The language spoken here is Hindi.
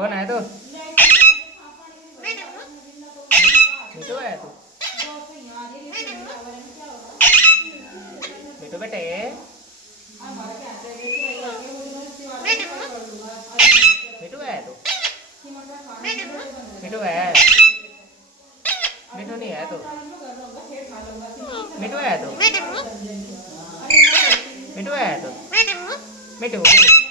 कौन है तू? मिठू है तू? मिठू बेटे, मिठू है तू? मिठू है? मिठू नहीं है तू? मिठू है तू? मिठू है तू? मिठू